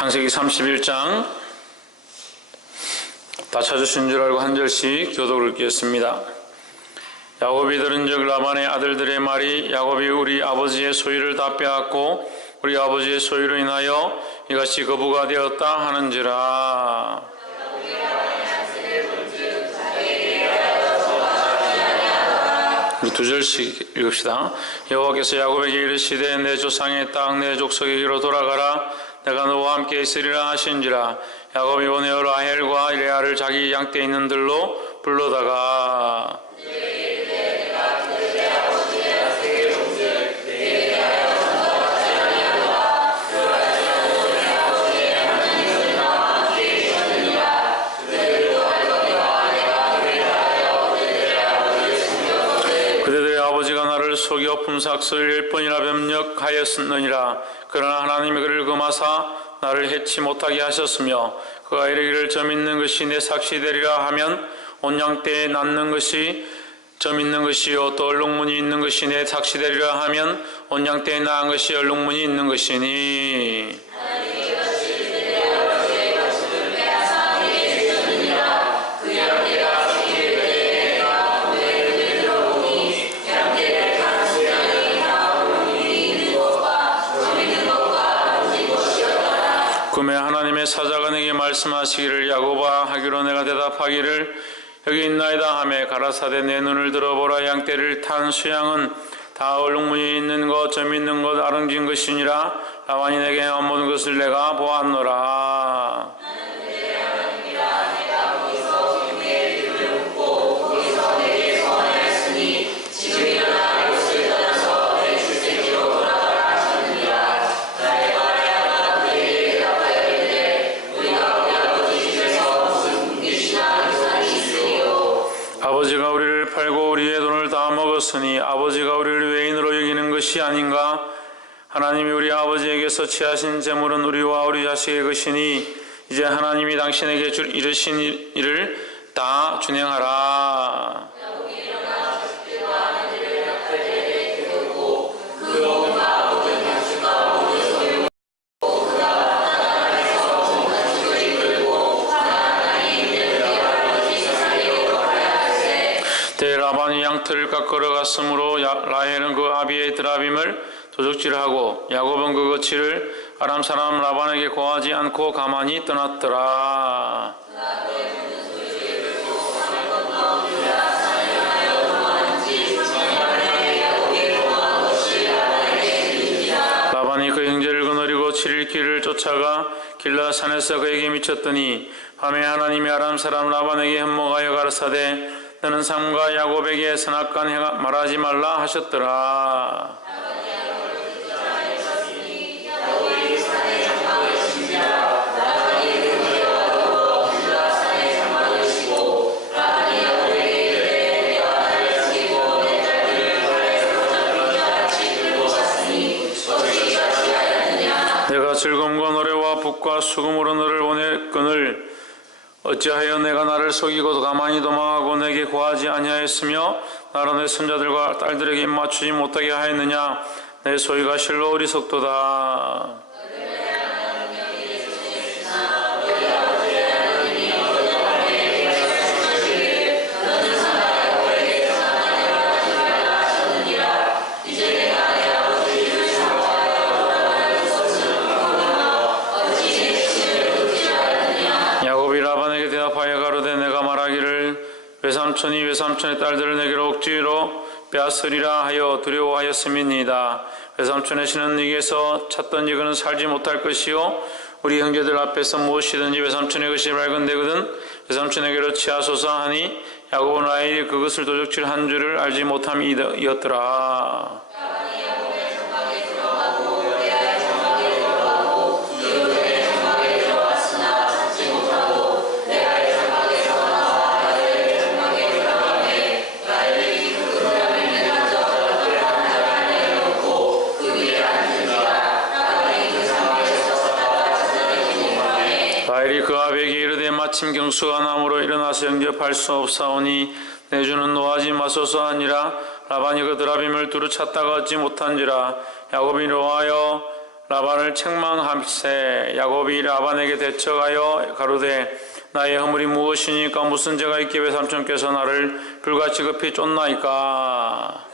창세기 31장 다 찾으신 줄 알고 한 절씩 교독을 읽겠습니다. 야곱이 들은 즉 라반의 아들들의 말이 야곱이 우리 아버지의 소유를 다 빼앗고 우리 아버지의 소유로 인하여 이같이 거부가 되었다 하는지라. 우리 두 절씩 읽읍시다. 여호와께서 야곱에게 이르시되 내 조상의 땅 내 족속에게로 돌아가라. 내가 너와 함께 있으리라 하신지라. 야곱이 오늘 라헬과 레아를 자기 양떼에 있는 들로 불러다가 그대들의 아버지가 나를 속여 품삯을 10번이나 변력하였느니라. 그러나 하나님이 그를 금하사 나를 해치 못하게 하셨으며 그가 이르기를 점 있는 것이 내 삭시 되리라 하면 온양떼에 낳는 것이 점 있는 것이요 또 얼룩무늬 있는 것이 내 삭시 되리라 하면 온양떼에 낳은 것이 얼룩무늬 있는 것이니. 금에 하나님의 사자가 내게 말씀하시기를 야곱아 하기로 내가 대답하기를 여기 있나이다 하매 가라사대 내 눈을 들어보라. 양떼를 탄 수양은 다 얼룩무늬 있는 것 점 있는 것 아름진 것이니라. 라반이 내게 행한 모든 것을 내가 보았노라. 아버지가 우리를 팔고 우리의 돈을 다 먹었으니 아버지가 우리를 외인으로 여기는 것이 아닌가? 하나님이 우리 아버지에게서 취하신 재물은 우리와 우리 자식의 것이니 이제 하나님이 당신에게 이르신 일을 다 준행하라. 라반이 양털을 깎으러 갔으므로 라헬은 그 아비의 드라빔을 도적질하고 야곱은 그 거치를 아람 사람 라반에게 고하지 않고 가만히 떠났더라. 라반이 그 형제를 거느리고 7일 길을 쫓아가 길라산에서 그에게 미쳤더니 밤에 하나님이 아람 사람 라반에게 현몽하여 가라사대 너는 삼가 야곱에게 선악간 말하지 말라 하셨더라. 내가 즐거움과 노래와 북과 수금으로 너를 보냈거늘 어찌하여 내가 나를 속이고 가만히 도망하고 내게 고하지 아니하였으며 나로 내 손자들과 딸들에게 입맞추지 못하게 하였느냐? 내 소유가 실로 어리석도다. 대답하여 가로되 내가 말하기를 외삼촌이 외삼촌의 딸들을 내게로 억지로 빼앗으리라 하여 두려워하였음이니이다. 외삼촌의 신은 네게서 찾든지 그는 살지 못할 것이요 우리 형제들 앞에서 무엇이든지 외삼촌의 것이 발견되거든 외삼촌에게로 취하소서 하니 야곱은 라헬이 그것을 도적질한 줄을 알지 못함이었더라. 라헬이 그 아비에게 이르되 마침 경수가 남으로 일어나서 영접할 수 없사오니 내 주는 노하지 마소서 하니라. 라반이 그 드라빔을 두루 찾다가 얻지 못한지라. 야곱이 노하여 라반을 책망함세. 야곱이 라반에게 대처하여 가로되 나의 허물이 무엇이니까 무슨 죄가 있기에 외삼촌께서 나를 불같이 급히 쫓나이까.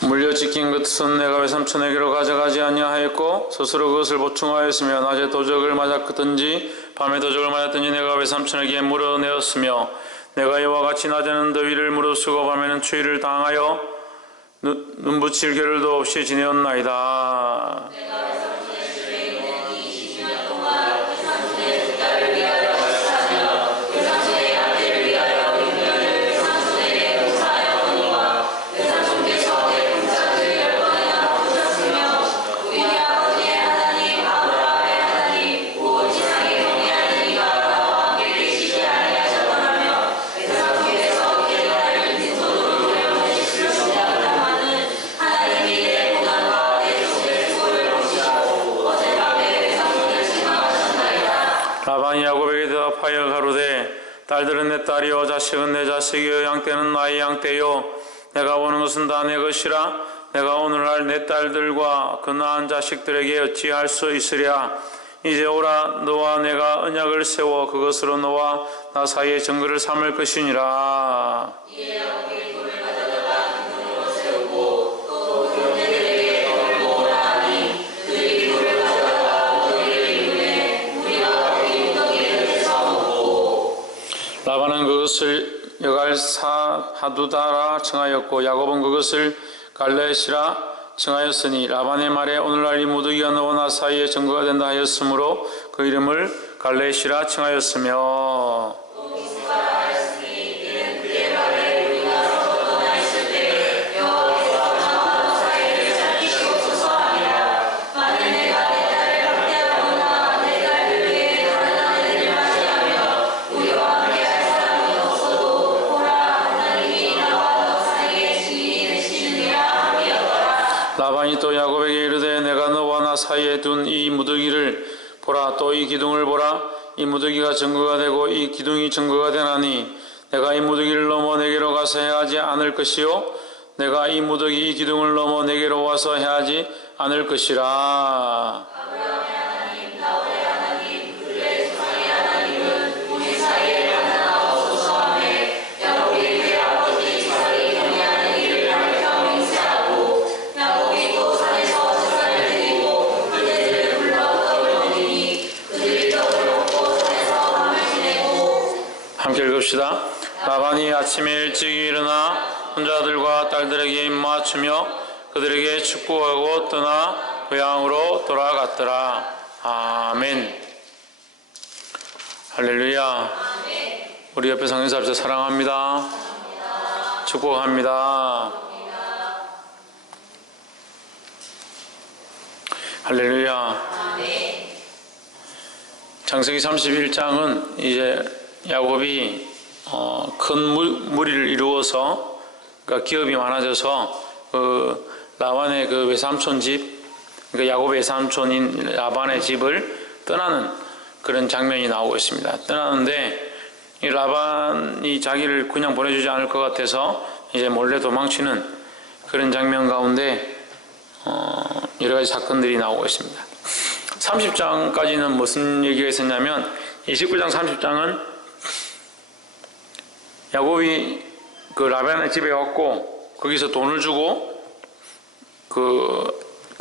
물려지킨 것은 내가 외삼촌에게로 가져가지 아니하였고 스스로 그것을 보충하였으며 낮에 도적을 맞았든지 밤에 도적을 맞았든지 내가 외삼촌에게 물어내었으며 내가 이와 같이 낮에는 더위를 무릅쓰고 밤에는 추위를 당하여 눈붙일 겨를도 없이 지내었나이다. 라반이 야곱에게 대답하여 가로되 딸들은 내 딸이요 자식은 내 자식이요 양떼는 나의 양떼요 내가 보는 것은 다 내 것이라 내가 오늘날 내 딸들과 그 낳은 자식들에게 어찌할 수 있으랴. 이제 오라 너와 내가 언약을 세워 그것으로 너와 나 사이의 증거를 삼을 것이니라. 라반은 그것을 여갈사하두다라 칭하였고 야곱은 그것을 갈레시라 칭하였으니 라반의 말에 오늘날 이 무더기가 너와 나 사이에 증거가 된다 하였으므로 그 이름을 갈레시라 칭하였으며 라반이 또 야곱에게 이르되 내가 너와 나 사이에 둔 이 무더기를 보라. 또 이 기둥을 보라. 이 무더기가 증거가 되고 이 기둥이 증거가 되나니 내가 이 무더기를 넘어 내게로 가서 해하지 않을 것이요 내가 이 무더기 이 기둥을 넘어 내게로 와서 해하지 않을 것이라. 함께 읽읍시다. 라반이 아침에 일찍 일어나 혼자들과 딸들에게 입맞추며 그들에게 축복하고 떠나 고향으로 돌아갔더라. 아멘. 할렐루야. 우리 옆에 성인사 앞에서 사랑합니다. 축복합니다. 할렐루야. 창세기 31장은 이제 야곱이 큰 무리를 이루어서 그러니까 기업이 많아져서 라반의 그 외삼촌 집, 그러니까 야곱의 외삼촌인 라반의 집을 떠나는 그런 장면이 나오고 있습니다. 떠나는데 이 라반이 자기를 그냥 보내주지 않을 것 같아서 이제 몰래 도망치는 그런 장면 가운데 여러 가지 사건들이 나오고 있습니다. 30장까지는 무슨 얘기가 있었냐면 29장 30장은 야곱이 그 라반의 집에 왔고 거기서 돈을 주고 그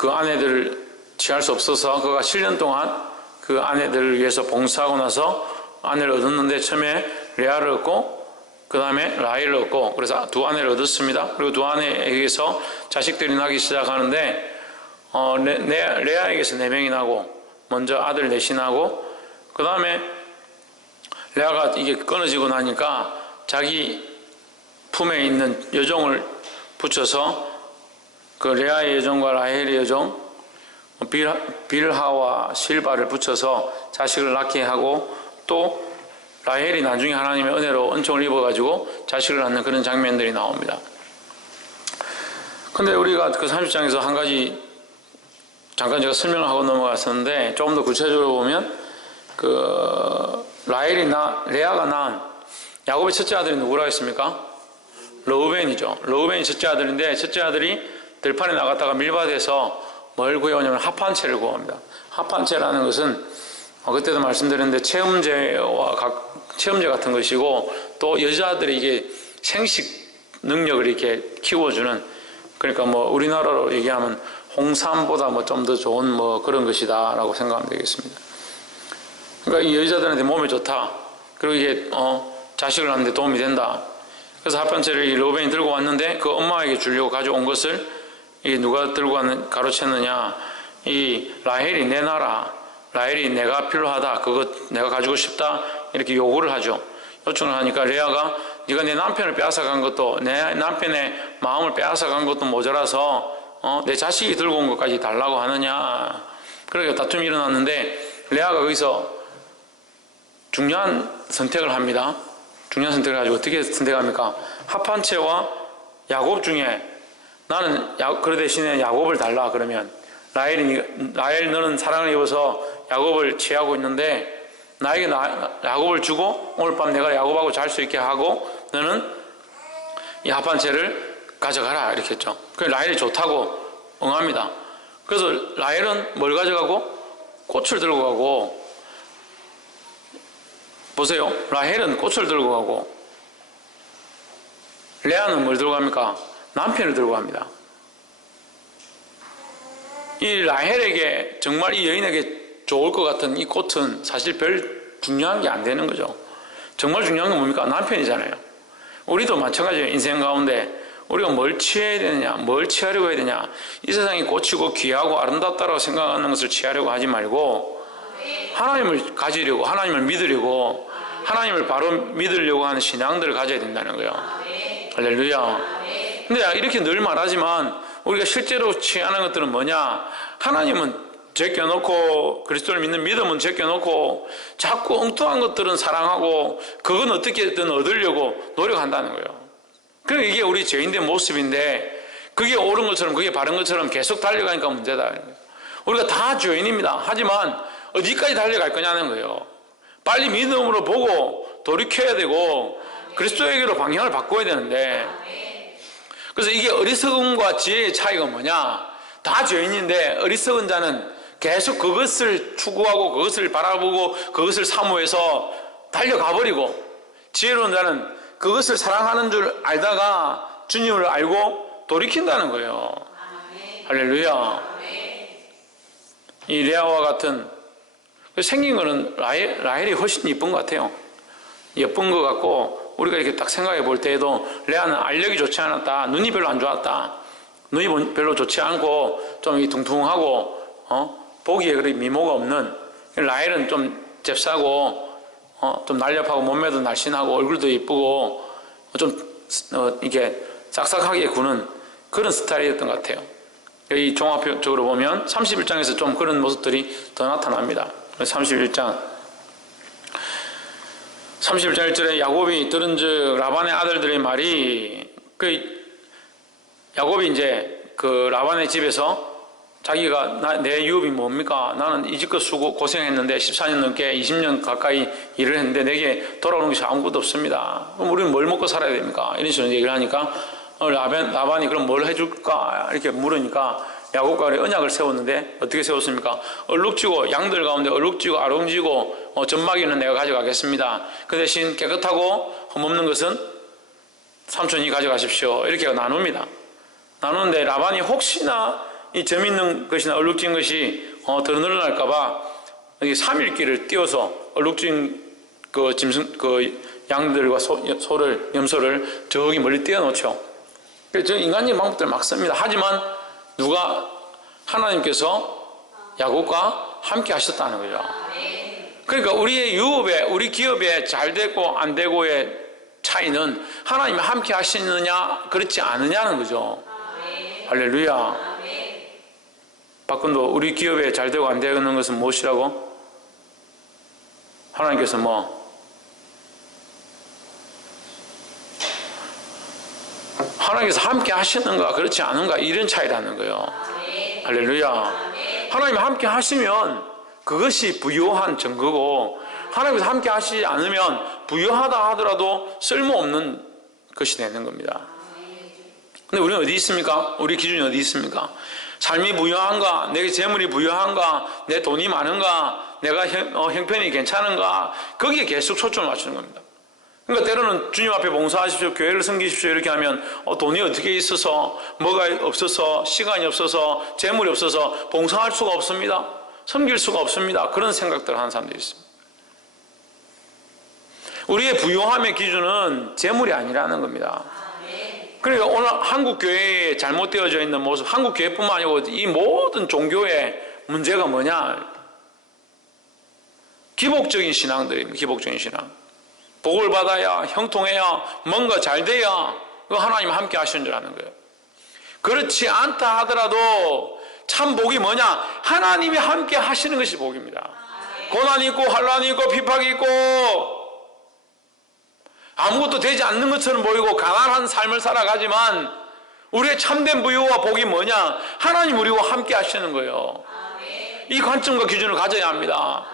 아내들을 취할 수 없어서 그가 7년 동안 그 아내들을 위해서 봉사하고 나서 아내를 얻었는데 처음에 레아를 얻고 그 다음에 라헬을 얻고 그래서 두 아내를 얻었습니다. 그리고 두 아내에게서 자식들이 나기 시작하는데 레아에게서 4명이 나고 먼저 아들 넷이 나고 그 다음에 레아가 이게 끊어지고 나니까 자기 품에 있는 여종을 붙여서 그 레아의 여종과 라헬의 여종 빌하와 실바를 붙여서 자식을 낳게 하고 또 라헬이 나중에 하나님의 은혜로 은총을 입어가지고 자식을 낳는 그런 장면들이 나옵니다. 근데 우리가 그 30장에서 한 가지 잠깐 제가 설명을 하고 넘어갔었는데, 조금 더 구체적으로 보면 레아가 낳은 야곱의 첫째 아들이 누구라고 했습니까? 르우벤이죠. 르우벤이 첫째 아들인데, 첫째 아들이 들판에 나갔다가 밀밭에서 뭘 구해오냐면 합판채를 구합니다. 합판채라는 것은 그때도 말씀드렸는데 체험제 같은 것이고, 또 여자들이 이게 생식 능력을 이렇게 키워주는, 그러니까 뭐 우리나라로 얘기하면 홍삼보다 뭐 좀 더 좋은 뭐 그런 것이다라고 생각하면 되겠습니다. 그러니까 이 여자들한테 몸에 좋다. 그리고 이게 자식을 낳는데 도움이 된다. 그래서 합판채를 이 르우벤이 들고 왔는데, 그 엄마에게 주려고 가져온 것을 이게 누가 들고 가로챘느냐? 이 라헬이 내놔라. 라헬이 내가 필요하다. 그거 내가 가지고 싶다. 이렇게 요구를 하죠. 요청을 하니까 레아가 네가 내 남편을 빼앗아간 것도, 내 남편의 마음을 빼앗아간 것도 모자라서 내 자식이 들고 온 것까지 달라고 하느냐. 그러니까 다툼이 일어났는데, 레아가 거기서 중요한 선택을 합니다. 중요한 선택을 가지고 어떻게 선택합니까? 합판채와 야곱 중에 나는 그 대신에 야곱을 달라. 그러면 라헬 너는 사랑을 입어서 야곱을 취하고 있는데 나에게 야곱을 주고 오늘 밤 내가 야곱하고 잘 수 있게 하고 너는 이 합판채를 가져가라 이렇게 했죠. 그래서 라헬이 좋다고 응합니다. 그래서 라헬은 뭘 가져가고? 꽃을 들고 가고, 보세요. 라헬은 꽃을 들고 가고 레아는 뭘 들고 갑니까? 남편을 들고 갑니다. 이 라헬에게, 정말 이 여인에게 좋을 것 같은 이 꽃은 사실 별 중요한 게 안 되는 거죠. 정말 중요한 건 뭡니까? 남편이잖아요. 우리도 마찬가지예요. 인생 가운데 우리가 뭘 취해야 되느냐, 뭘 취하려고 해야 되냐. 이 세상이 꽃이고 귀하고 아름답다라고 생각하는 것을 취하려고 하지 말고 하나님을 가지려고, 하나님을 믿으려고, 하나님을 바로 믿으려고 하는 신앙들을 가져야 된다는 거예요. 할렐루야. 근데 이렇게 늘 말하지만 우리가 실제로 취하는 것들은 뭐냐? 하나님은 제껴놓고, 그리스도를 믿는 믿음은 제껴놓고 자꾸 엉뚱한 것들은 사랑하고 그건 어떻게든 얻으려고 노력한다는 거예요. 그러니까 이게 우리 죄인의 모습인데, 그게 옳은 것처럼 그게 바른 것처럼 계속 달려가니까 문제다. 우리가 다 죄인입니다. 하지만 어디까지 달려갈 거냐는 거예요. 빨리 믿음으로 보고 돌이켜야 되고 그리스도에게로 방향을 바꿔야 되는데, 그래서 이게 어리석음과 지혜의 차이가 뭐냐? 다 죄인인데 어리석은 자는 계속 그것을 추구하고 그것을 바라보고 그것을 사모해서 달려가버리고, 지혜로운 자는 그것을 사랑하는 줄 알다가 주님을 알고 돌이킨다는 거예요. 할렐루야. 이 레아와 같은, 생긴 거는 라헬이 훨씬 예쁜 것 같아요. 예쁜 것 같고, 우리가 이렇게 딱 생각해 볼 때에도 레아는 알력이 좋지 않았다. 눈이 별로 안 좋았다. 눈이 별로 좋지 않고 좀 둥둥하고 보기에 그렇게 미모가 없는, 라헬은 좀 잽싸고 좀 날렵하고 몸매도 날씬하고 얼굴도 예쁘고 좀 이렇게 싹싹하게 구는 그런 스타일이었던 것 같아요. 이 종합적으로 보면 31장에서 좀 그런 모습들이 더 나타납니다. 31장 1절에 야곱이 들은즉 라반의 아들들의 말이, 야곱이 이제 그 라반의 집에서 자기가 내 유업이 뭡니까? 나는 이집껏 수고 고생했는데 14년 넘게 20년 가까이 일을 했는데 내게 돌아오는 것이 아무것도 없습니다. 그럼 우리는 뭘 먹고 살아야 됩니까? 이런 식으로 얘기를 하니까 라반이 그럼 뭘 해줄까? 이렇게 물으니까 야곱과 언약을 세웠는데 어떻게 세웠습니까? 얼룩지고, 양들 가운데 얼룩지고 아롱지고 젖먹이는 내가 가져가겠습니다. 그 대신 깨끗하고 흠없는 것은 삼촌이 가져가십시오. 이렇게 나눕니다. 나누는데 라반이 혹시나 이 점 있는 것이나 얼룩진 것이 더 늘어날까봐 3일기를 띄워서 얼룩진 그 양들과 소를, 염소를 저기 멀리 띄워놓죠. 그래서 인간적인 방법들을 막 씁니다. 하지만 하나님께서 야곱과 함께 하셨다는 거죠. 그러니까 우리의 유업에, 우리 기업에 잘 되고 안 되고의 차이는 하나님이 함께 하시느냐 그렇지 않느냐는 거죠. 할렐루야. 박근도 우리 기업에 잘 되고 안 되는 것은 무엇이라고? 하나님께서 하나님께서 함께 하시는가 그렇지 않은가 이런 차이라는 거예요. 할렐루야. 하나님 함께 하시면 그것이 부유한 증거고, 하나님께서 함께 하시지 않으면 부유하다 하더라도 쓸모없는 것이 되는 겁니다. 근데 우리는 어디 있습니까? 우리 기준이 어디 있습니까? 삶이 부유한가? 내 재물이 부유한가? 내 돈이 많은가? 내가 형편이 괜찮은가? 거기에 계속 초점을 맞추는 겁니다. 그러니까 때로는 주님 앞에 봉사하십시오, 교회를 섬기십시오 이렇게 하면 돈이 어떻게 있어서, 뭐가 없어서, 시간이 없어서, 재물이 없어서 봉사할 수가 없습니다. 섬길 수가 없습니다. 그런 생각들을 하는 사람들이 있습니다. 우리의 부유함의 기준은 재물이 아니라는 겁니다. 그러니까 오늘 한국 교회에 잘못되어져 있는 모습, 한국 교회뿐만 아니고 이 모든 종교의 문제가 뭐냐? 기복적인 신앙들입니다. 기복적인 신앙. 복을 받아야, 형통해야, 뭔가 잘 돼야 하나님 함께 하시는 줄 아는 거예요. 그렇지 않다 하더라도 참 복이 뭐냐? 하나님이 함께 하시는 것이 복입니다. 고난이 있고 환난이 있고 핍박이 있고 아무것도 되지 않는 것처럼 보이고 가난한 삶을 살아가지만 우리의 참된 부유와 복이 뭐냐? 하나님 우리와 함께 하시는 거예요. 이 관점과 기준을 가져야 합니다.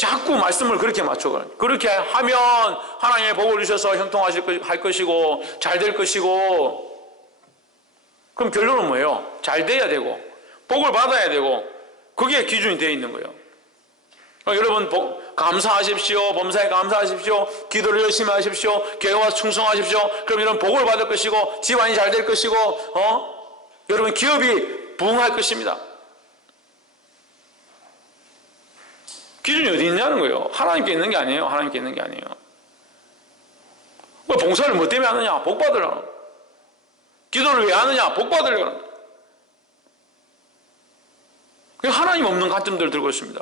자꾸 말씀을 그렇게 맞춰가요. 그렇게 하면 하나님의 복을 주셔서 형통할 것이고 잘 될 것이고, 그럼 결론은 뭐예요? 잘 돼야 되고 복을 받아야 되고 그게 기준이 되어 있는 거예요. 여러분 감사하십시오. 범사에 감사하십시오. 기도를 열심히 하십시오. 교회 와서 충성하십시오. 그럼 이런 복을 받을 것이고 집안이 잘 될 것이고 여러분 기업이 부흥할 것입니다. 기준이 어디 있냐는 거예요. 하나님께 있는 게 아니에요. 하나님께 있는 게 아니에요. 봉사를 뭐 때문에 하느냐? 복 받으려고. 기도를 왜 하느냐? 복 받으려고. 하나님 없는 관점들을 들고 있습니다.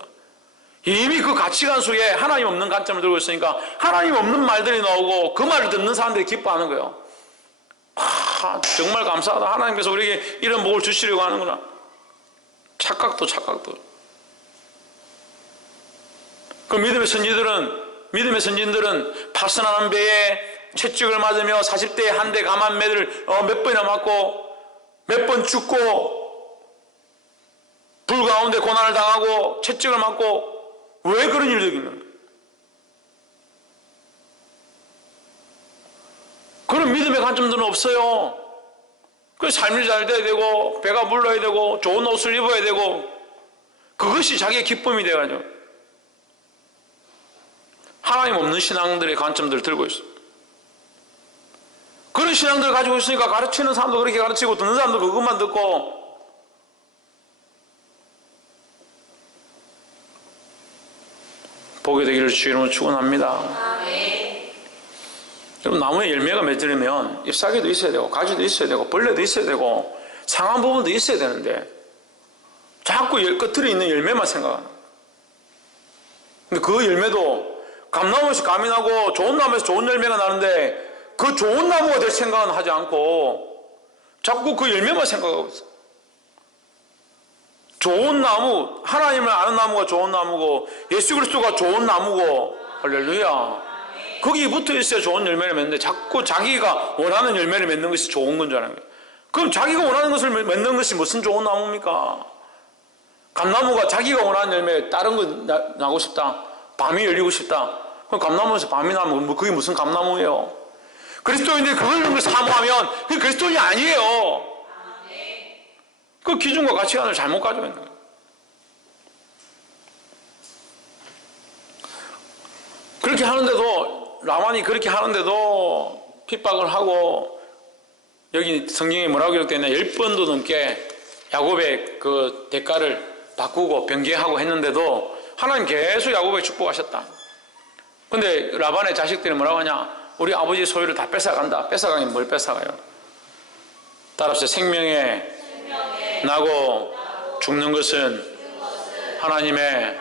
이미 그 가치관 속에 하나님 없는 관점을 들고 있으니까 하나님 없는 말들이 나오고 그 말을 듣는 사람들이 기뻐하는 거예요. 정말 감사하다. 하나님께서 우리에게 이런 복을 주시려고 하는구나. 착각도. 그 믿음의 선진들은 파선한 배에 채찍을 맞으며 40대에 한 대 감한 매를 몇 번이나 맞고 몇 번 죽고 불 가운데 고난을 당하고 채찍을 맞고 왜 그런 일들이 있는 거예요? 그런 믿음의 관점들은 없어요. 그 삶이 잘 돼야 되고 배가 불러야 되고 좋은 옷을 입어야 되고 그것이 자기의 기쁨이 돼가지고 하나님 없는 신앙들의 관점들을 들고 있어요. 그런 신앙들을 가지고 있으니까 가르치는 사람도 그렇게 가르치고 듣는 사람도 그것만 듣고, 복이 되기를 주의 이름으로 축원합니다. 여러분 나무에 열매가 맺으려면 잎사귀도 있어야 되고 가지도 있어야 되고 벌레도 있어야 되고 상한 부분도 있어야 되는데 자꾸 끝에 있는 열매만 생각하는 거예요. 근데 그 열매도 감나무에서 감이 나고 좋은 나무에서 좋은 열매가 나는데 그 좋은 나무가 될 생각은 하지 않고 자꾸 그 열매만 생각하고 있어요. 좋은 나무, 하나님을 아는 나무가 좋은 나무고 예수 그리스도가 좋은 나무고, 할렐루야. 거기에 붙어 있어야 좋은 열매를 맺는데 자꾸 자기가 원하는 열매를 맺는 것이 좋은 건 줄 아는 거예요. 그럼 자기가 원하는 것을 맺는 것이 무슨 좋은 나무입니까? 감나무가 자기가 원하는 열매, 다른 거 나고 싶다, 밤이 열리고 싶다. 그럼 감나무에서 밤이 나면 그게 무슨 감나무예요? 그리스도인들이 그걸 사모하면 그게 그리스도인이 아니에요. 그 기준과 가치관을 잘못 가지고 있는 거예요. 그렇게 하는데도, 라만이 그렇게 하는데도 핍박을 하고, 여기 성경에 뭐라고 기록되어 있냐, 10번도 넘게 야곱의 그 대가를 바꾸고 변개하고 했는데도 하나님 계속 야곱에게 축복하셨다. 근데 라반의 자식들이 뭐라고 하냐, 우리 아버지 소유를 다 뺏어간다. 뺏어가긴 뭘 뺏어가요? 따라서 생명에 나고 죽는 것은 하나님의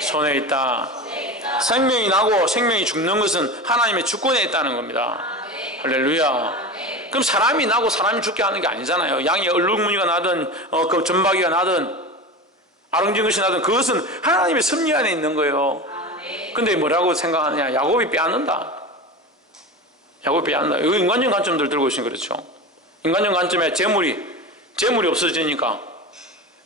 손에 있다. 생명이 나고 생명이 죽는 것은 하나님의 주권에 있다는 겁니다. 할렐루야. 그럼 사람이 나고 사람이 죽게 하는 게 아니잖아요. 양이 얼룩무늬가 나든 그 점박이가 나든 아름진 것이 나든 그것은 하나님의 섭리 안에 있는 거예요. 근데 뭐라고 생각하느냐? 야곱이 빼앗는다. 야곱이 빼앗는다. 이거 인간적 관점들 들고 있으니 그렇죠. 인간적 관점에 재물이 없어지니까,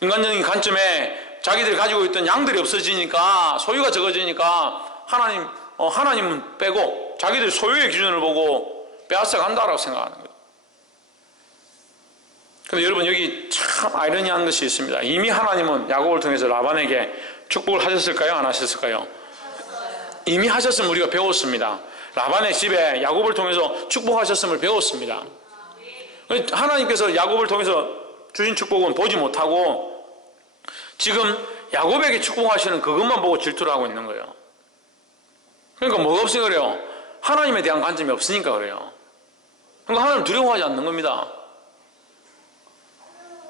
인간적인 관점에 자기들이 가지고 있던 양들이 없어지니까, 소유가 적어지니까 하나님은 빼고 자기들이 소유의 기준을 보고 빼앗아 간다라고 생각하는 거예요. 근데 여러분, 여기 참 아이러니한 것이 있습니다. 이미 하나님은 야곱을 통해서 라반에게 축복을 하셨을까요? 안 하셨을까요? 이미 하셨음을 우리가 배웠습니다. 라반의 집에 야곱을 통해서 축복하셨음을 배웠습니다. 하나님께서 야곱을 통해서 주신 축복은 보지 못하고 지금 야곱에게 축복하시는 그것만 보고 질투를 하고 있는 거예요. 그러니까 뭐가 없으니까 그래요? 하나님에 대한 관점이 없으니까 그래요. 그러니까 하나님 두려워하지 않는 겁니다.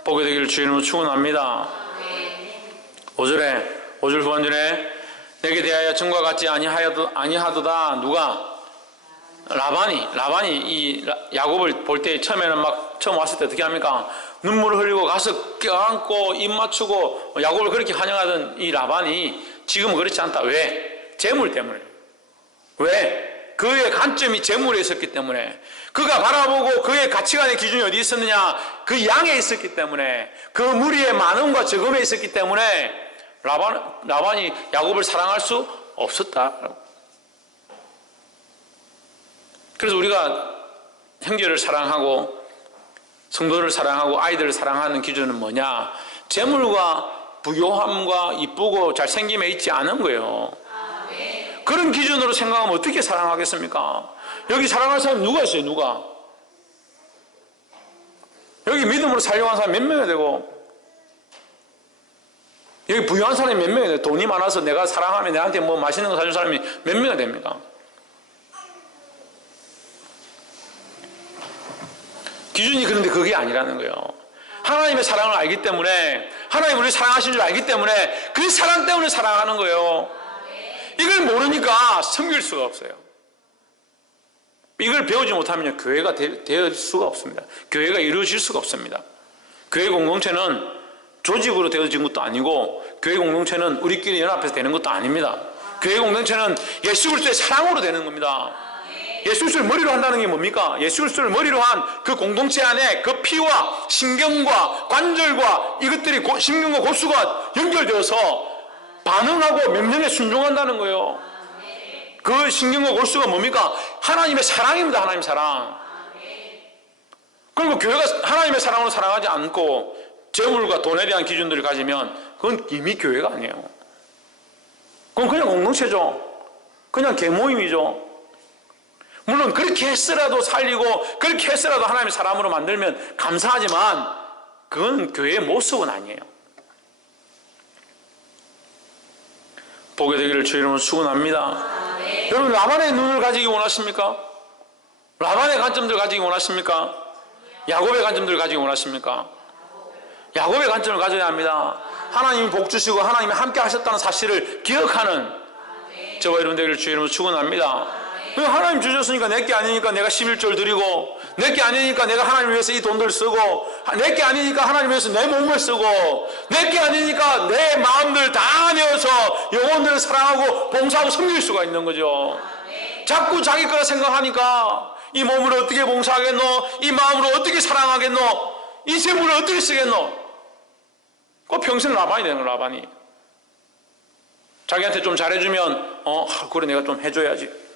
보게 되기를 주 이름으로 축원합니다. 5절 후반전에 내게 대하여 전과 같지 아니하도다. 누가? 라반이 이 야곱을 볼 때 처음 왔을 때 어떻게 합니까? 눈물을 흘리고 가서 껴안고 입 맞추고 야곱을 그렇게 환영하던 이 라반이 지금은 그렇지 않다. 왜? 재물 때문에. 왜? 그의 관점이 재물에 있었기 때문에, 그가 바라보고 그의 가치관의 기준이 어디 있었느냐? 그 양에 있었기 때문에, 그 무리의 많음과 적음에 있었기 때문에 라반이 야곱을 사랑할 수 없었다. 그래서 우리가 형제를 사랑하고 성도를 사랑하고 아이들을 사랑하는 기준은 뭐냐? 재물과 부요함과 이쁘고 잘생김에 있지 않은 거예요. 그런 기준으로 생각하면 어떻게 사랑하겠습니까? 여기 사랑할 사람이 누가 있어요? 누가? 여기 믿음으로 살려고 하는 사람이 몇 명이 되고, 여기 부유한 사람이 몇 명이 돼요? 돈이 많아서 내가 사랑하면 내한테 뭐 맛있는 거 사줄 사람이 몇 명이 됩니까? 기준이 그런데 그게 아니라는 거예요. 하나님의 사랑을 알기 때문에, 하나님 우리를 사랑하신 줄 알기 때문에 그 사랑 때문에 사랑하는 거예요. 이걸 모르니까 섬길 수가 없어요. 이걸 배우지 못하면 교회가 될 수가 없습니다. 교회가 이루어질 수가 없습니다. 교회 공동체는 조직으로 되어진 것도 아니고, 교회 공동체는 우리끼리 연합해서 되는 것도 아닙니다. 교회 공동체는 예수 그리스도의 사랑으로 되는 겁니다. 예수 그리스도를 머리로 한다는 게 뭡니까? 예수 그리스도를 머리로 한 그 공동체 안에 그 피와 신경과 관절과 이것들이 신경과 골수가 연결되어서 반응하고 명령에 순종한다는 거예요. 그 신경과 골수가 뭡니까? 하나님의 사랑입니다. 하나님의 사랑. 그리고 교회가 하나님의 사랑으로 사랑하지 않고 재물과 돈에 대한 기준들을 가지면 그건 이미 교회가 아니에요. 그건 그냥 공동체죠. 그냥 계모임이죠. 물론 그렇게 했으라도 살리고 그렇게 했으라도 하나님의 사람으로 만들면 감사하지만 그건 교회의 모습은 아니에요. 보게 되기를 주 이름으로 축원합니다. 여러분, 라반의 눈을 가지기 원하십니까? 라반의 관점들을 가지기 원하십니까? 야곱의 관점들을 가지기 원하십니까? 야곱의 관점을 가져야 합니다. 하나님이 복 주시고 하나님이 함께 하셨다는 사실을 기억하는 저와 여러분 되기를 주 이름으로 축원합니다. 하나님 주셨으니까 내게 아니니까 내가 11절 드리고, 내게 아니니까 내가 하나님을 위해서 이 돈들을 쓰고, 내게 아니니까 하나님을 위해서 내 몸을 쓰고, 내게 아니니까 내 마음들 다 내어서 영혼들을 사랑하고 봉사하고 섬길 수가 있는 거죠. 자꾸 자기 거라 생각하니까 이 몸을 어떻게 봉사하겠노? 이 마음으로 어떻게 사랑하겠노? 이 재물을 어떻게 쓰겠노? 꼭 평생 라반이 되는 거예요. 라반이 자기한테 좀 잘해주면 그래 내가 좀 해줘야지.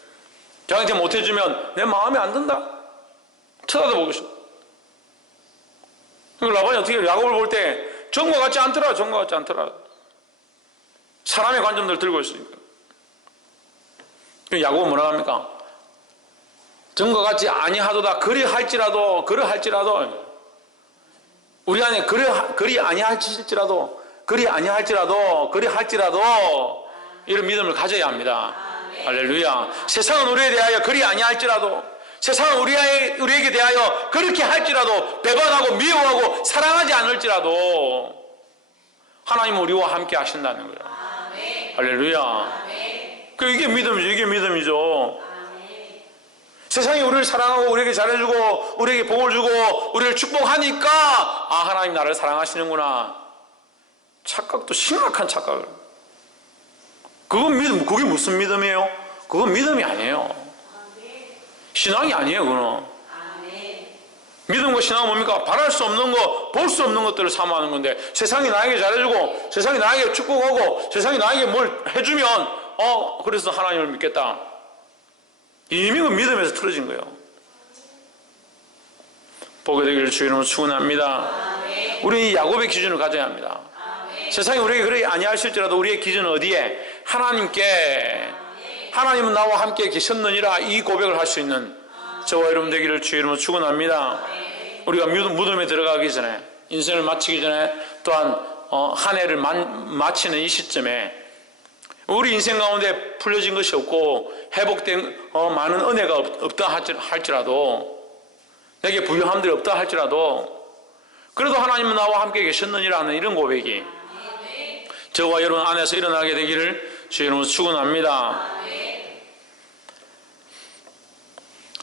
자기한테 못해주면 내 마음에 안 든다. 쳐다도 보고 싶어. 라반이 어떻게 해요? 야곱을 볼 때 정과 같지 않더라. 정과 같지 않더라. 사람의 관점들 들고 있으니까. 야곱은 뭐라 합니까? 정과 같지 아니하도다. 그리할지라도 우리 안에 그리 아니할지라도 이런 믿음을 가져야 합니다. 할렐루야. 세상은 우리에 대하여 그리 아니할지라도, 세상은 우리에게 대하여 그렇게 할지라도, 배반하고 미워하고 사랑하지 않을지라도 하나님은 우리와 함께 하신다는 거예요. 할렐루야. 이게 믿음이죠. 이게 믿음이죠. 세상이 우리를 사랑하고 우리에게 잘해주고 우리에게 복을 주고 우리를 축복하니까 하나님 나를 사랑하시는구나. 착각도 심각한 착각을. 그건 믿음, 그게 무슨 믿음이에요? 그건 믿음이 아니에요. 신앙이 아니에요, 그거는. 믿음과 신앙은 뭡니까? 바랄 수 없는 것, 볼 수 없는 것들을 사모하는 건데, 세상이 나에게 잘해주고, 세상이 나에게 축복하고, 세상이 나에게 뭘 해주면, 그래서 하나님을 믿겠다. 이미 그 믿음에서 틀어진 거예요. 보게 되기를 주의 이름으로 축원합니다. 우리는 이 야곱의 기준을 가져야 합니다. 세상이 우리에게 그렇게 아니하실지라도 우리의 기준은 어디에? 하나님께. 하나님은 나와 함께 계셨느니라, 이 고백을 할 수 있는 저와 여러분 되기를 주의 이름으로 축원합니다. 우리가 무덤에 들어가기 전에, 인생을 마치기 전에, 또한 한 해를 마치는 이 시점에 우리 인생 가운데 풀려진 것이 없고 회복된 많은 은혜가 없다 할지라도, 내게 부유함들이 없다 할지라도, 그래도 하나님은 나와 함께 계셨느니라는 이런 고백이 저와 여러분 안에서 일어나게 되기를 주의 이름으로 축원합니다.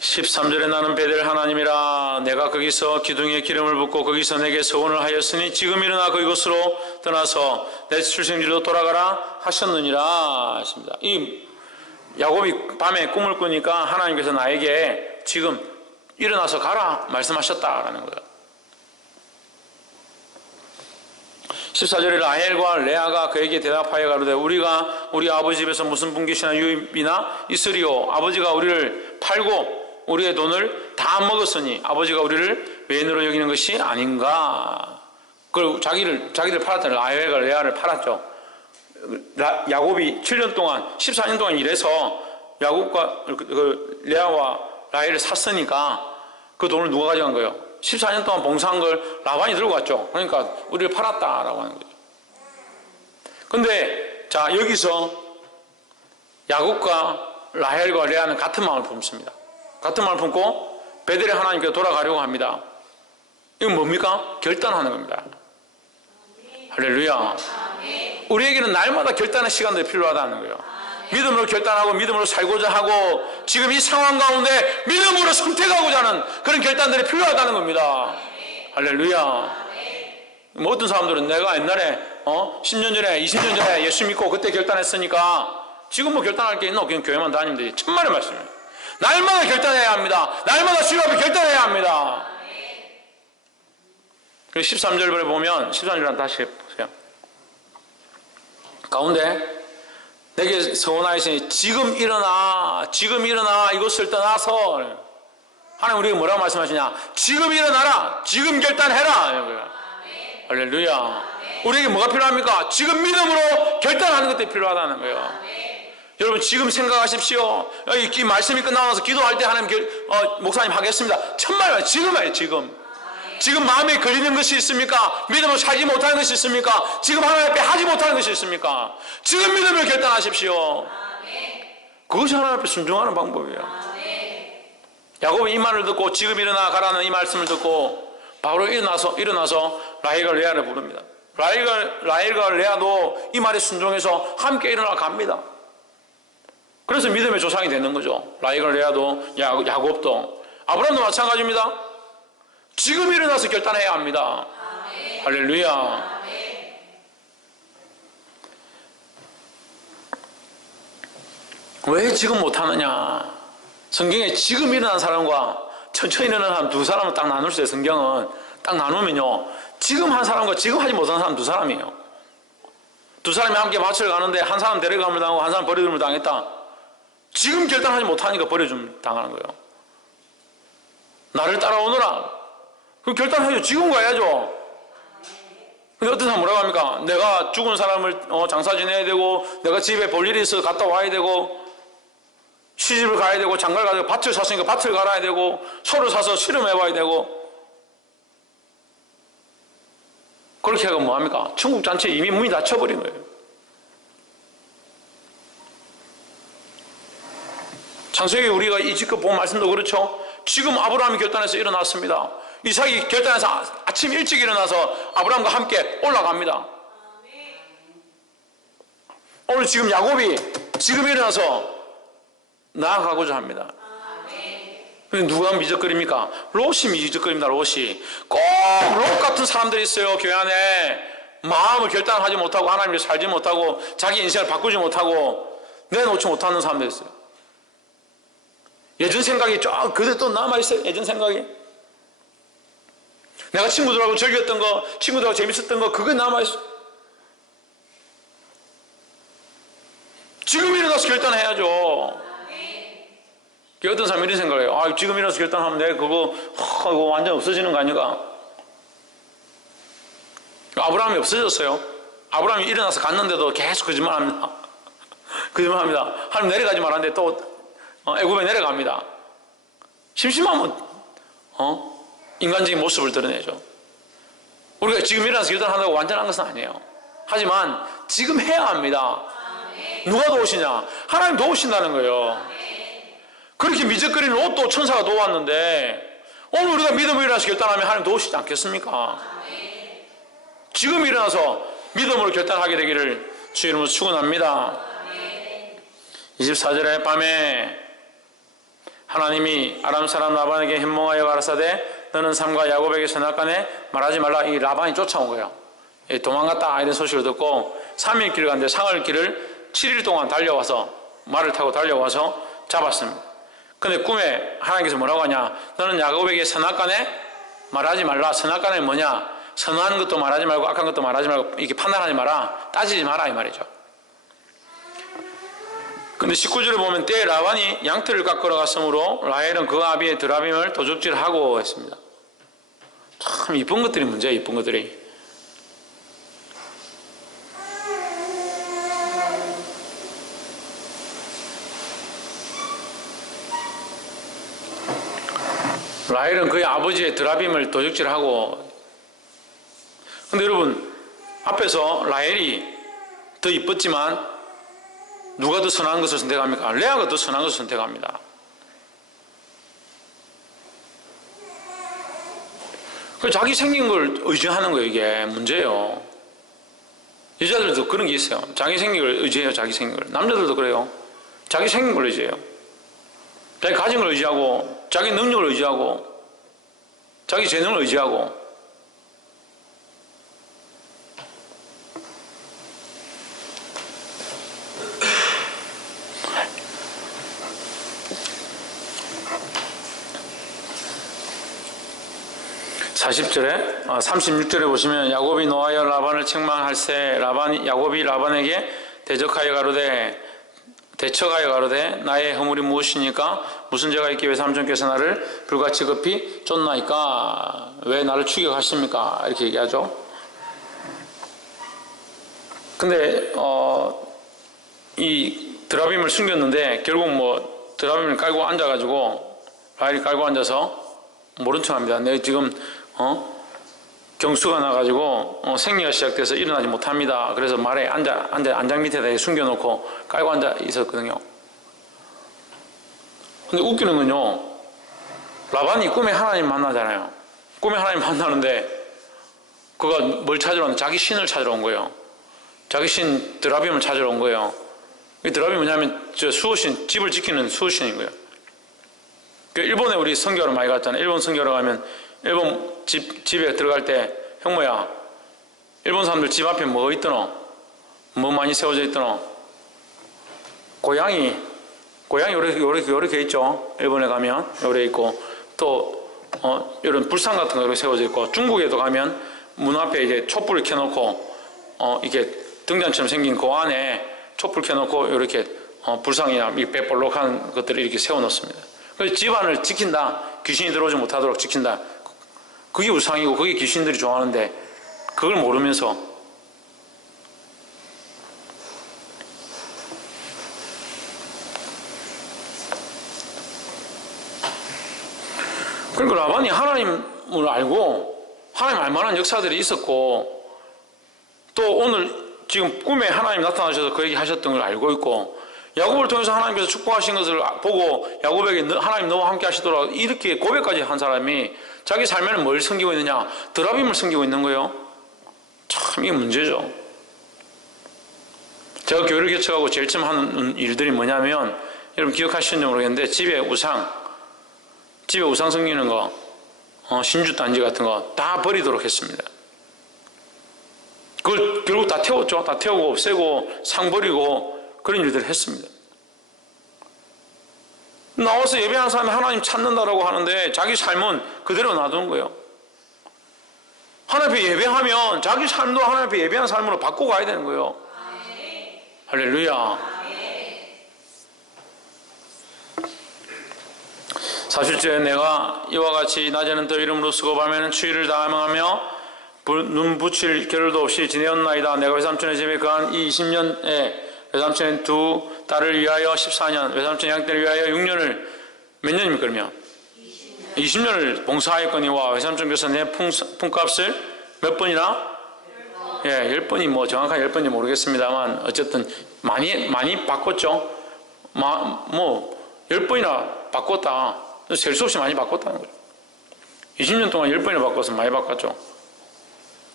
13절에 나는 베델 하나님이라, 내가 거기서 기둥에 기름을 붓고 거기서 내게 서원을 하였으니 지금 일어나 그곳으로 떠나서 내 출생지로 돌아가라 하셨느니라 하십니다. 이 야곱이 밤에 꿈을 꾸니까 하나님께서 나에게 지금 일어나서 가라 말씀하셨다라는 거예요. 14절에 라헬과 레아가 그에게 대답하여 가로되 우리가 우리 아버지 집에서 무슨 분깃이나 유입이나 있으리요? 아버지가 우리를 팔고 우리의 돈을 다 먹었으니 아버지가 우리를 외인으로 여기는 것이 아닌가? 그리고 자기를 팔았잖아요. 라헬과 레아를 팔았죠. 야곱이 7년 동안 14년 동안 일해서 야곱과 레아와 라헬을 샀으니까 그 돈을 누가 가져간 거예요? 14년 동안 봉사한 걸 라반이 들고 갔죠. 그러니까 우리를 팔았다라고 하는 거죠. 근데 자, 여기서 야곱과 라헬과 레아는 같은 마음을 품습니다. 같은 마음을 품고 베델의 하나님께 돌아가려고 합니다. 이건 뭡니까? 결단하는 겁니다. 할렐루야. 우리에게는 날마다 결단의 시간들이 필요하다는 거예요. 믿음으로 결단하고 믿음으로 살고자 하고 지금 이 상황 가운데 믿음으로 선택하고자 하는 그런 결단들이 필요하다는 겁니다. 할렐루야. 뭐 어떤 사람들은 내가 옛날에 10년 전에 20년 전에 예수 믿고 그때 결단했으니까 지금 뭐 결단할 게 있나? 그냥 교회만 다니면 되지. 천만의 말씀이에요. 날마다 결단해야 합니다. 날마다 주님 앞에 결단해야 합니다. 그리고 13절에 보면 13절을 다시 보세요. 가운데 내게 서원하였으니 지금 일어나 이것을 떠나서. 하나님 우리에게 뭐라고 말씀하시냐? 지금 일어나라, 지금 결단해라. 할렐루야. 우리에게 뭐가 필요합니까? 지금 믿음으로 결단하는 것들이 필요하다는 거예요. 여러분 지금 생각하십시오. 이 말씀이 끝나고 나서 기도할 때 하나님 목사님 하겠습니다. 천만에 지금이에요. 지금 마음에 걸리는 것이 있습니까? 믿음으로 살지 못하는 것이 있습니까? 지금 하나님 앞에 하지 못하는 것이 있습니까? 지금 믿음을 결단하십시오. 그것이 하나님 앞에 순종하는 방법이에요. 야곱은 이 말을 듣고 지금 일어나 가라는 이 말씀을 듣고 바로 일어나서 라헬과 레아를 부릅니다. 라헬과 레아도 이 말에 순종해서 함께 일어나 갑니다. 그래서 믿음의 조상이 되는 거죠. 라헬과 레아도 야곱도 아브라함도 마찬가지입니다. 지금 일어나서 결단해야 합니다. 아멘. 할렐루야. 아멘. 왜 지금 못하느냐? 성경에 지금 일어난 사람과 천천히 일어난 사람 두 사람을 딱 나눌 수 있어요. 성경은 딱 나누면요, 지금 한 사람과 지금 하지 못한 사람 두 사람이에요. 두 사람이 함께 밭을 가는데 한 사람 데려감을 당하고 한 사람 버려줌을 당했다. 지금 결단하지 못하니까 버려줌 당하는 거예요. 나를 따라오너라. 그 결단해야죠. 지금 가야죠. 근데 어떤 사람 뭐라고 합니까? 내가 죽은 사람을 장사 지내야 되고, 내가 집에 볼 일이 있어서 갔다 와야 되고, 시집을 가야 되고, 장가를 가야 되고, 밭을 샀으니까 밭을 갈아야 되고, 소를 사서 실험해 봐야 되고. 그렇게 하면 뭐합니까? 천국 잔치 이미 문이 닫혀버린 거예요. 창세기 우리가 이 지금 본 말씀도 그렇죠. 지금 아브라함이 결단해서 일어났습니다. 이삭이 결단해서 아침 일찍 일어나서 아브라함과 함께 올라갑니다. 오늘 지금 야곱이 지금 일어나서 나아가고자 합니다. 누가 미적거립니까? 롯이 미적거립니다. 롯이 꼭 롯 같은 사람들이 있어요. 교회 안에 마음을 결단하지 못하고 하나님을 살지 못하고 자기 인생을 바꾸지 못하고 내놓지 못하는 사람들이 있어요. 예전 생각이 쫙 그대로 또 남아있어요. 예전 생각이. 내가 친구들하고 즐겼던 거, 친구들하고 재밌었던 거, 그게 남아있어요. 지금 일어나서 결단해야죠. 어떤 사람이 이런 생각을 해요. 아, 지금 일어나서 결단하면 내가 그거 완전 없어지는 거 아닌가? 아브라함이 없어졌어요. 아브라함이 일어나서 갔는데도 계속 거짓말합니다. 거짓말합니다. 하나님 내려가지 말았는데 또 애굽에 내려갑니다. 심심하면 인간적인 모습을 드러내죠. 우리가 지금 일어나서 결단한다고 완전한 것은 아니에요. 하지만 지금 해야 합니다. 누가 도우시냐? 하나님 도우신다는 거예요. 그렇게 미적거리는 옷도 천사가 도왔는데 오늘 우리가 믿음으로 일어나서 결단하면 하나님 도우시지 않겠습니까? 지금 일어나서 믿음으로 결단하게 되기를 주 이름으로 축원합니다. 24절에 밤에 하나님이 아람 사람 라반에게 현몽하여 가라사대 너는 삼가 야곱에게 선악간에 말하지 말라. 이 라반이 쫓아온 거예요. 도망갔다 이런 소식을 듣고 3일 길을 갔는데 상할 길을 7일 동안 달려와서 말을 타고 달려와서 잡았습니다. 근데 꿈에 하나님께서 뭐라고 하냐? 너는 야곱에게 선악간에 말하지 말라. 선악간에 뭐냐? 선한 것도 말하지 말고 악한 것도 말하지 말고 이렇게 판단하지 마라. 따지지 마라 이 말이죠. 근데 19절에 보면 때 라반이 양털을 깎으러 갔으므로 라헬은 그 아비의 드라빔을 도둑질하고 했습니다. 참 이쁜 것들이 문제예요. 이쁜 것들이. 라헬은 그의 아버지의 드라빔을 도둑질하고. 근데 여러분 앞에서 라헬이 더 이뻤지만 누가 더 선한 것을 선택합니까? 레아가 더 선한 것을 선택합니다. 자기 생긴 걸 의지하는 거예요. 이게 문제예요. 여자들도 그런 게 있어요. 자기 생긴 걸 의지해요. 자기 생긴 걸. 남자들도 그래요. 자기 생긴 걸 의지해요. 자기 가진 걸 의지하고 자기 능력을 의지하고 자기 재능을 의지하고. (40절에) 36절에 보시면 야곱이 노하여 라반을 책망할세 야곱이 라반에게 대적하여 가로되 나의 허물이 무엇이니까 무슨 죄가 있기에 외삼촌께서 나를 불같이 급히 쫓나이까? 왜 나를 추격하십니까? 이렇게 얘기하죠. 근데 이 드라빔을 숨겼는데 결국 뭐 드라빔을 깔고 앉아가지고 라헬이 깔고 앉아서 모른 척합니다. 내가 지금 경수가 나가지고 생리가 시작돼서 일어나지 못합니다. 그래서 말에 안장 밑에다 숨겨놓고 깔고 앉아 있었거든요. 근데 웃기는 건요, 라반이 꿈에 하나님 만나잖아요. 꿈에 하나님 만나는데 그가 뭘 찾으러 왔는데 자기 신을 찾으러 온 거예요. 자기 신 드라빔을 찾으러 온 거예요. 이 드라빔이 뭐냐면 저 수호신, 집을 지키는 수호신인 거예요. 일본에 우리 선교를 많이 갔잖아요. 일본 선교를 가면 일본 집에 들어갈 때 형모야, 일본 사람들 집 앞에 뭐 있더노? 뭐 많이 세워져 있더노? 고양이 요렇게 있죠. 일본에 가면 요렇게 있고 또 이런 불상 같은 거 이렇게 세워져 있고, 중국에도 가면 문 앞에 이제 촛불을 켜놓고 이게 등잔처럼 생긴 그 안에 촛불 켜놓고 이렇게 불상이나 이 빼볼록한 것들을 이렇게 세워놓습니다. 그래서 집안을 지킨다. 귀신이 들어오지 못하도록 지킨다. 그게 우상이고 그게 귀신들이 좋아하는데 그걸 모르면서 그러니까 라반이 하나님을 알고 하나님 알만한 역사들이 있었고 또 오늘 지금 꿈에 하나님 나타나셔서 그에게 하셨던 걸 알고 있고 야곱을 통해서 하나님께서 축복하신 것을 보고 야곱에게 하나님 너와 함께 하시더라 이렇게 고백까지 한 사람이 자기 삶에는 뭘 섬기고 있느냐? 드라빔을 섬기고 있는 거예요. 참 이게 문제죠. 제가 교회를 개척하고 제일 처음 하는 일들이 뭐냐면, 여러분 기억하시는지 모르겠는데 집에 우상 섬기는 거, 신주 단지 같은 거 다 버리도록 했습니다. 그걸 결국 다 태웠죠. 다 태우고 없애고 상 버리고 그런 일들을 했습니다. 나와서 예배하는 사람이 하나님 찾는다라고 하는데 자기 삶은 그대로 놔두는 거예요. 하나님 앞에 예배하면 자기 삶도 하나님 앞에 예배하는 삶으로 바꾸고 가야 되는 거예요. 할렐루야. 사실제 내가 이와 같이 낮에는 더 이름으로 쓰고 밤에는 추위를 당하며 눈 붙일 겨를도 없이 지내었나이다. 내가 외삼촌의 집에 거한 이 20년에 외삼촌의 두 딸을 위하여 14년, 외삼촌 양떼를 위하여 6년을 몇 년입니까 그러면? 20년을 봉사하였거니와 외삼촌께서 내 품값을 몇 번이나? 10번이 뭐 정확한 10번인지 모르겠습니다만 어쨌든 많이 바꿨죠. 뭐 10번이나 바꿨다. 셀 수 없이 많이 바꿨다는 거죠. 20년 동안 10번이나 바꿔서 많이 바꿨죠.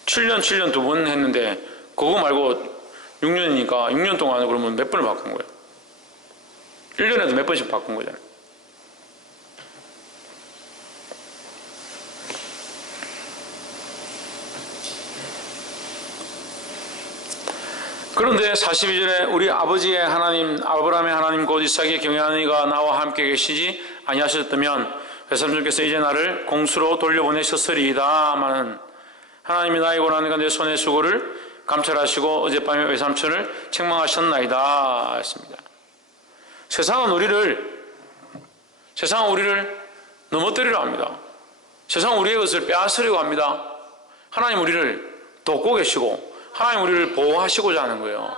7년 2번 했는데 그거 말고 6년이니까 6년 동안 그러면 몇 번을 바꾼 거예요? 1년에도 몇 번씩 바꾼 거잖아요. 그런데 42절에 우리 아버지의 하나님 아브라함의 하나님 곧 이삭의 경외하는 이가 나와 함께 계시지 아니하셨다면 외삼촌께서 이제 나를 공수로 돌려보내셨으리이다마는 하나님이 나의 고난과 내 손의 수고를 감찰하시고 어젯밤에 외삼촌을 책망하셨나이다 했습니다. 세상은 우리를 넘어뜨리려 합니다. 세상은 우리의 것을 빼앗으려고 합니다. 하나님 우리를 돕고 계시고 하나님 우리를 보호하시고자 하는 거예요.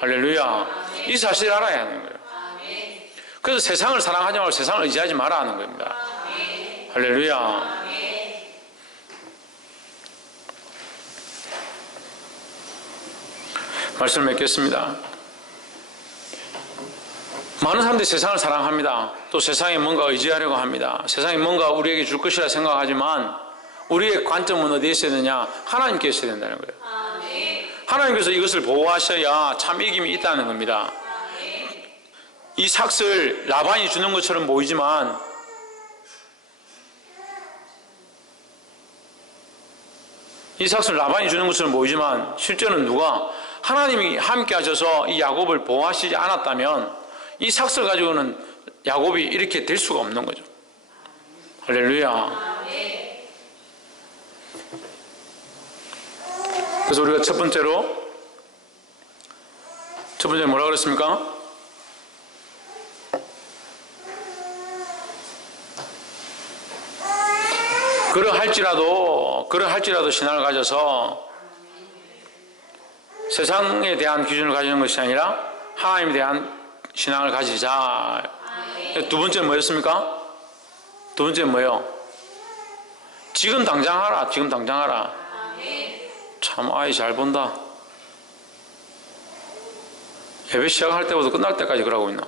할렐루야. 이 사실을 알아야 하는 거예요. 그래서 세상을 사랑하지 말고 세상을 의지하지 마라 하는 겁니다. 할렐루야. 말씀을 맺겠습니다. 많은 사람들이 세상을 사랑합니다. 또 세상에 뭔가 의지하려고 합니다. 세상에 뭔가 우리에게 줄 것이라 생각하지만 우리의 관점은 어디에 있어야 되냐? 하나님께 있어야 된다는 거예요. 하나님께서 이것을 보호하셔야 참 이김이 있다는 겁니다. 이 삭을 라반이 주는 것처럼 보이지만 실제는 누가? 하나님이 함께 하셔서 이 야곱을 보호하시지 않았다면 이 삭을 가지고는 야곱이 이렇게 될 수가 없는 거죠. 할렐루야. 그래서 우리가 첫 번째 뭐라 그랬습니까? 그러할지라도 신앙을 가져서 세상에 대한 기준을 가지는 것이 아니라 하나님에 대한 신앙을 가지자. 두 번째는 뭐였습니까? 두 번째는 뭐예요? 지금 당장 하라. 참 아이 잘 본다. 예배 시작할 때부터 끝날 때까지 그러고 있나?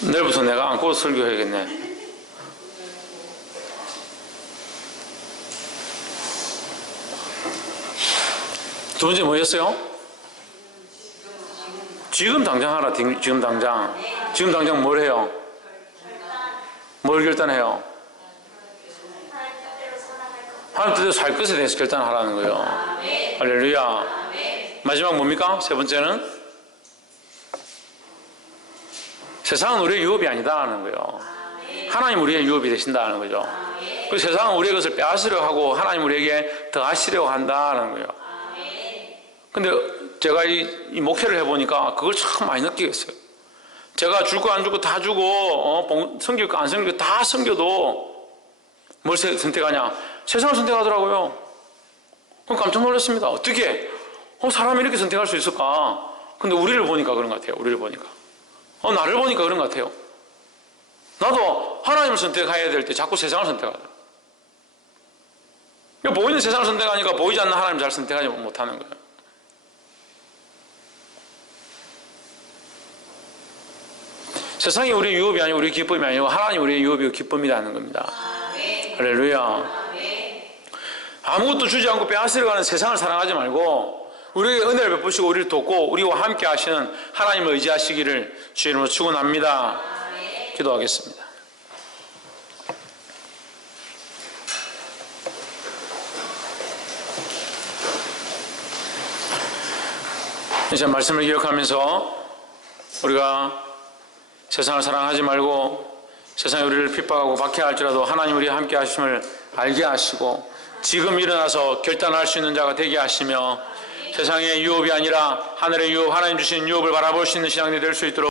내일부터 내가 안고 설교해야겠네. 두 번째 뭐였어요? 지금 당장 하라. 지금 당장 뭘 해요? 뭘 결단해요? 하나님 뜻대로 살 것에 대해서 결단하라는 거예요. 할렐루야. 마지막 뭡니까? 세 번째는 세상은 우리의 유업이 아니다라는 거예요. 하나님 우리의 유업이 되신다는 거죠. 그 세상은 우리의 것을 빼앗으려 하고 하나님 우리에게 더 하시려고 한다는 거예요. 근데 제가 이 목회를 해보니까 그걸 참 많이 느끼겠어요. 제가 줄 거 안 주고 다 주고 섬길 거 안 섬기고 다 섬겨도 뭘 선택하냐? 세상을 선택하더라고요. 그럼 깜짝 놀랐습니다. 어떻게 사람이 이렇게 선택할 수 있을까? 근데 우리를 보니까 그런 것 같아요. 나를 보니까 그런 것 같아요. 나도 하나님을 선택해야 될 때 자꾸 세상을 선택하더라고요. 보이는 세상을 선택하니까 보이지 않는 하나님을 잘 선택하지 못하는 거예요. 세상이 우리의 유업이 아니고 우리의 기쁨이 아니고 하나님 우리의 유업이고 기쁨이라는 겁니다. 할렐루야. 아무것도 주지 않고 빼앗으려고 하는 세상을 사랑하지 말고 우리에게 은혜를 베푸시고 우리를 돕고 우리와 함께 하시는 하나님을 의지하시기를 주의 이름으로 축원합니다. 기도하겠습니다. 이제 말씀을 기억하면서 우리가 세상을 사랑하지 말고 세상이 우리를 핍박하고 박해할지라도 하나님 우리와 함께 하심을 알게 하시고 지금 일어나서 결단할 수 있는 자가 되게 하시며 세상의 유업이 아니라 하늘의 유업, 하나님 주신 유업을 바라볼 수 있는 신앙이 될 수 있도록